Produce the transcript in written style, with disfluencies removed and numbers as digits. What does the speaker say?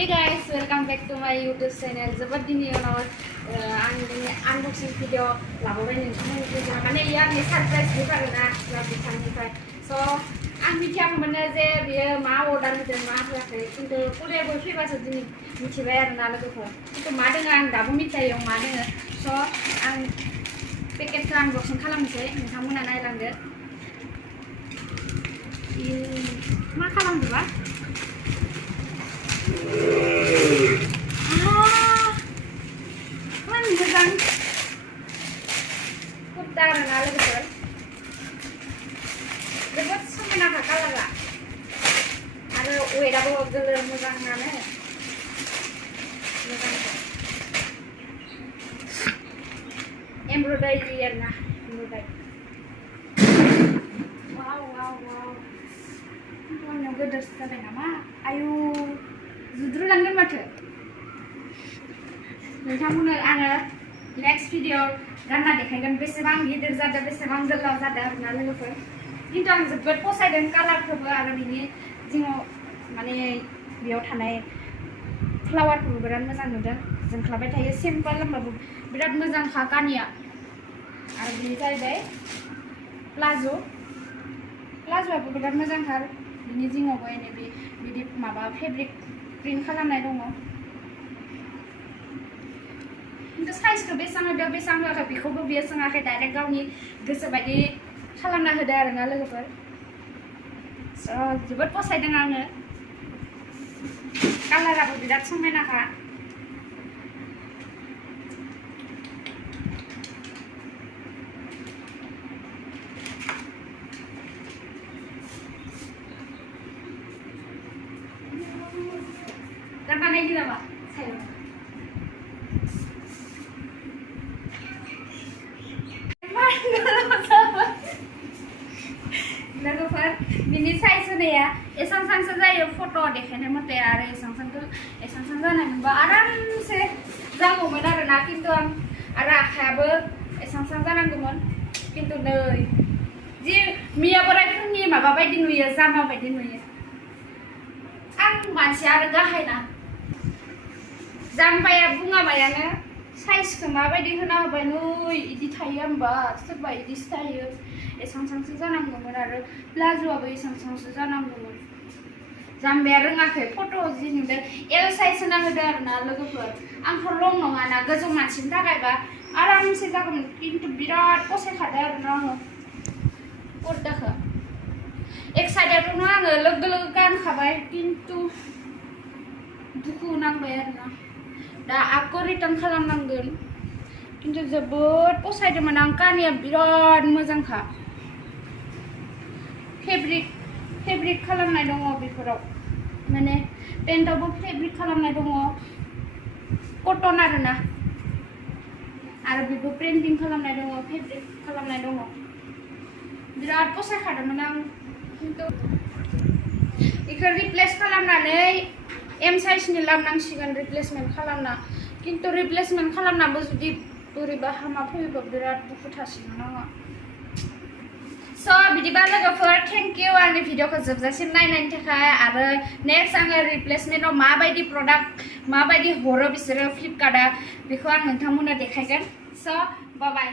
Hey guys, welcome back to my YouTube channel. Jobat dini ono unboxing video laborai nontonnya juga. Mana ya nih surprise juga karena lapisan ini. So, miथिया मोनो जे बियो मा order होदों मा होआखै किन्तु पुरे बय फैबासो दिनै मिथिबाय आरोना लोगोफोर किन्तु मा दोङो आं दाबो मिथिया मा दोङो स' आं पेकेटखौ आनबक्सिं खालामनोसै नोंथांमोना नायलांदो मा खालामदोंबा मान मोजां कुर्ता आरोना लोगोफोर जोबोद समायनाखा कालारा आरो वेटआबो गोलोर मोजाङानो मोजां एमब्रयडारि आरोना एमब्रयडारि वाव वाव वाव आंनाव गोदोरसो जाबाय नामा आयु जुद्रुलांगोन माथो नोंथांमोननो आङो नेक्स्ट भिडिअ गानना देखायगोन बेसेबां गिदिर जादों बेसेबां गोलाव जादों आरोना लोगोफोर किन्तु आं जोबोद फसायदों कालारखौबो आरो बिनि जिङाव माने बेयाव थानाय फ्लावारखौबो बिराद मोजां नुदों जोंख्लाबाय थायो सिम्पल होमबाबो बिराद मोजांखा गानिया आरो बेयो जाहैबाय प्लाज'आबो बिराद मोजांथार बिनि जिङावबो एने बिदि माबा फेब्रिक प्रिन्ट खालामनाय दङ किन्तु साइजखौ बेसेबां होदों बेसेबां होआखै बेखौबो बियो सोङाखै डाइरेक्ट गावनि गोसो बायदि खालामना होदो आरोना लोगोफोर जोबोद फसायदों आङो कालाराबो बिराद समायनाखा गानना नायदो नामा सायाव लोगोफोर बिनि साइज होनाया एसांसो जायो फट' देखायनाय मथे आरो एसांसो जानाय मोनबा आरामसे जागौमोन आरोना किन्तु आं आरो आखायाबो एसांसो जानांगौमोन किन्तु नै जि मिया बोराइफोरनि माबा बायदि नुयो जामा बायदि नुयो आं मानसिया आरो गाहायना जाम्बाया बुङाबायानो साइजखौ माबायदि होना होबाय नै इदि थायो होमबा सोरबा इदिसो थायो एसांसो जानांगौमोन आरो प्लाज'आबो एसांसो जानांगौमोन जाम्बाया रोङाखै फट' जि नुदों एल साइज होना होदो आरोना लोगोफोर आंथ' लं नङाना गोजौ मानसिनि थाखायबा आरामसे जागौमोन किन्तु बिराद फसायखादों आरोना आङो कुर्ताखौ एक्साइटेडआवनो आङो लोगो गानखाबाय किन्तु दुखु नांबाय आरोना दा आखौ रिटार्न खालामनांगोन किन्तु जोबोद फसायदोंमोन आं कानिया बिराद मोजांखा फेब्रिक खालामनाय दङ बेफोराव माने पेन्टआवबो फेब्रिक खालामनाय दङ कटन आरोना आरो बेबो प्रिन्टिं खालामनाय दङ फेब्रिक खालामनाय दङ बिराद फसायखादोंमोन आं किन्तु बेखौ रिप्लेस खालामनानै एम साइजनि लाबोनांसिगोन रिप्लेसमेन्ट खालामना किन्तु रिप्लेसमेन्ट खालामनाबो जुदि बोरैबा हामा फैयोबा बिराद दुखु थासिगोन आंहा स' बिदिबा लोगोफोर थेंक इउ आंनि भिडिअखौ जोबजासिम नायनायनि थाखाय आरो नेक्स्ट आङो रिप्लेसमेन्टआव माबायदि प्रडाक्ट माबायदि हरो बिसोरो फ्लिपकार्टआ बेखौ आं नोंथांमोननो देखायगोन स' बाय